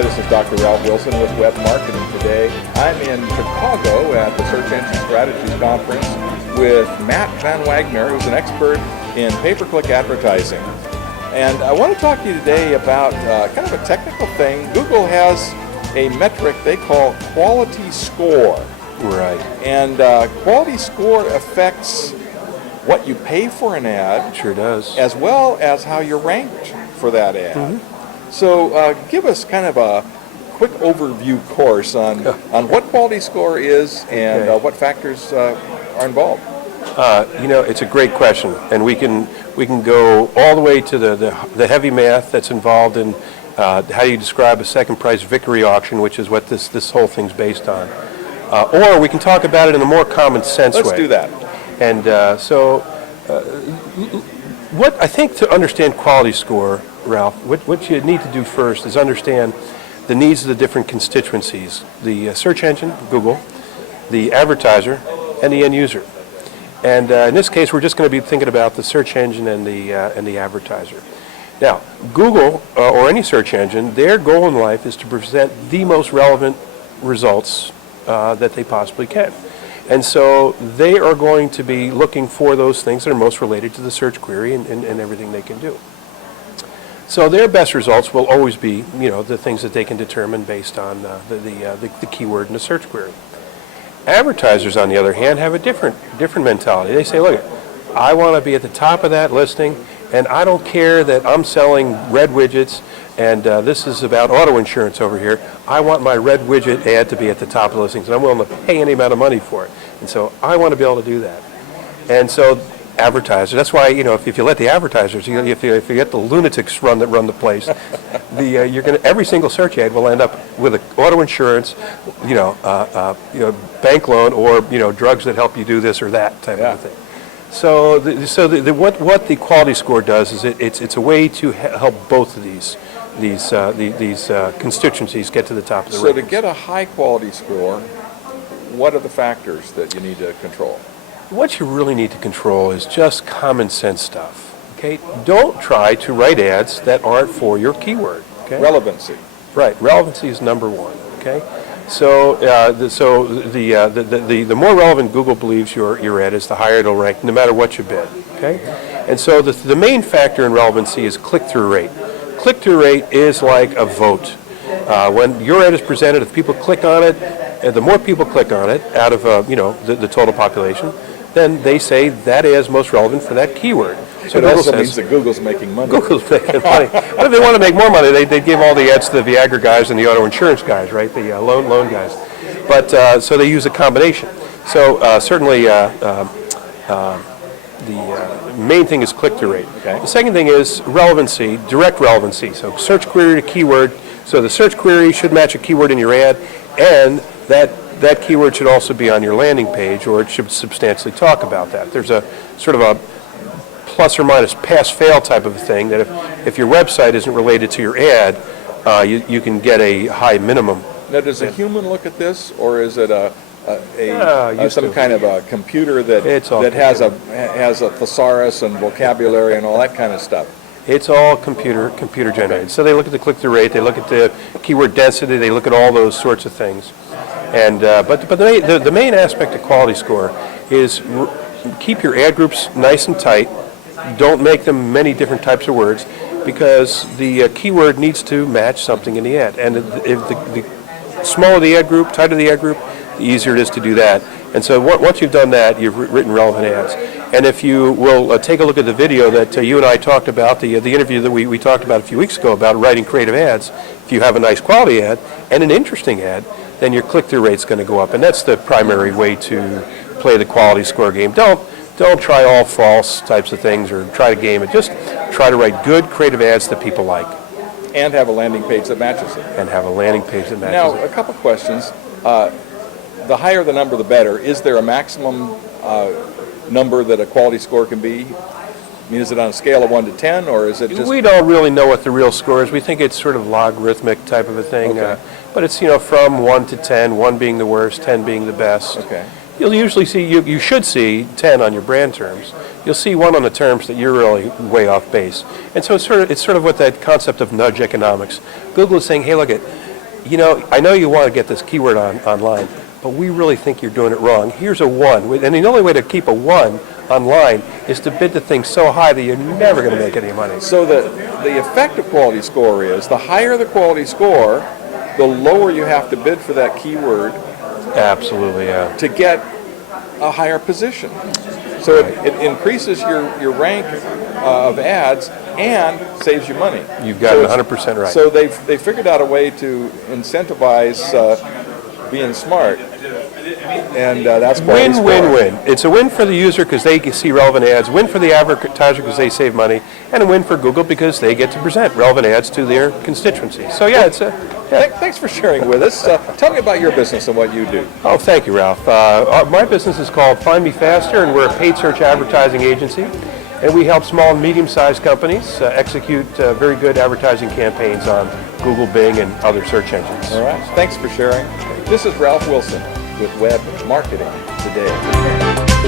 Hi, this is Dr. Ralph Wilson with Web Marketing Today. I'm in Chicago at the Search Engine Strategies Conference with Matt Van Wagner, who's an expert in pay-per-click advertising. And I want to talk to you today about kind of a technical thing. Google has a metric they call quality score. Right. And quality score affects what you pay for an ad. Sure does. As well as how you're ranked for that ad. Mm-hmm. So give us kind of a quick overview course on what quality score is and what factors are involved. It's a great question, and we can go all the way to the heavy math that's involved in how you describe a second price victory auction, which is what this whole thing's based on. Or we can talk about it in a more common sense way. Let's do that. And what I think to understand quality score, Ralph, what you need to do first is understand the needs of the different constituencies: the search engine, Google, the advertiser, and the end user. And in this case, we're just going to be thinking about the search engine and the advertiser. Now, Google or any search engine, their goal in life is to present the most relevant results that they possibly can. And so they are going to be looking for those things that are most related to the search query and everything they can do. So their best results will always be, the things that they can determine based on the keyword in the search query. Advertisers, on the other hand, have a different mentality. They say, look, I want to be at the top of that listing, and I don't care that I'm selling red widgets, and this is about auto insurance over here. I want my red widget ad to be at the top of the listings, and I'm willing to pay any amount of money for it. And so I want to be able to do that. And so advertisers, that's why, if you let the advertisers, if you get the lunatics run the place, every single search ad will end up with an auto insurance, bank loan, or drugs that help you do this or that type of thing. So what the quality score does is it's a way to help both of these constituencies get to the top of the rankings. So to get a high quality score, what are the factors that you need to control? What you really need to control is just common sense stuff. Okay, don't try to write ads that aren't for your keyword. Okay, relevancy. Right, relevancy is number one. Okay, so the more relevant Google believes your ad is, the higher it'll rank, no matter what you bid. Okay, and so the main factor in relevancy is click-through rate. Click-through rate is like a vote. When your ad is presented, if people click on it, and the more people click on it out of the total population, then they say that is most relevant for that keyword. So it also means that Google's making money. Google's making money. But if they want to make more money, they give all the ads to the Viagra guys and the auto insurance guys, right? The loan guys. But so they use a combination. So certainly the main thing is click-through rate. Okay. The second thing is relevancy, direct relevancy. So search query to keyword. So the search query should match a keyword in your ad, and that keyword should also be on your landing page, or it should substantially talk about that. There's a sort of a plus or minus pass-fail type of thing that if your website isn't related to your ad, you can get a high minimum. Now, does a human look at this, or is it some kind of a computer that has a thesaurus and vocabulary and all that kind of stuff? It's all computer generated. So they look at the click-through rate, they look at the keyword density, they look at all those sorts of things. And but the main aspect of quality score is keep your ad groups nice and tight. Don't make them many different types of words, because the keyword needs to match something in the ad. And if the smaller the ad group, tighter the ad group, the easier it is to do that. And so once you've done that, you've written relevant ads. And if you will take a look at the video that you and I talked about, the interview that we talked about a few weeks ago about writing creative ads, if you have a nice quality ad and an interesting ad, then your click-through rate's going to go up. And that's the primary way to play the quality score game. Don't try all false types of things or try to game it. Just try to write good creative ads that people like. And have a landing page that matches it. And have a landing page that matches it. Now, a couple questions. The higher the number, the better. Is there a maximum number that a quality score can be? I mean, is it on a scale of 1 to 10, or is it just... We don't really know what the real score is. We think it's sort of logarithmic type of a thing. Okay. But it's, from 1 to 10, 1 being the worst, 10 being the best. Okay. You'll usually see, you should see 10 on your brand terms. You'll see 1 on the terms that you're really way off base. And so it's sort of what that concept of nudge economics. Google is saying, hey, look, you know, I know you want to get this keyword online, but we really think you're doing it wrong. Here's a 1. And the only way to keep a 1 online is to bid the thing so high that you're never going to make any money. So the effective quality score is, the higher the quality score, the lower you have to bid for that keyword. Absolutely, yeah. To get a higher position. So it increases your rank of ads and saves you money. You've got it 100% right. So they figured out a way to incentivize being smart, and that's quality score. Win-win-win. It's a win for the user because they can see relevant ads, win for the advertiser because they save money, and a win for Google because they get to present relevant ads to their constituencies. So yeah, it's a... Yeah. Thanks for sharing with us. Tell me about your business and what you do. Oh, thank you, Ralph. My business is called Find Me Faster, and we're a paid search advertising agency. And we help small and medium-sized companies execute very good advertising campaigns on Google, Bing, and other search engines. All right. Thanks for sharing. This is Ralph Wilson with Web Marketing Today.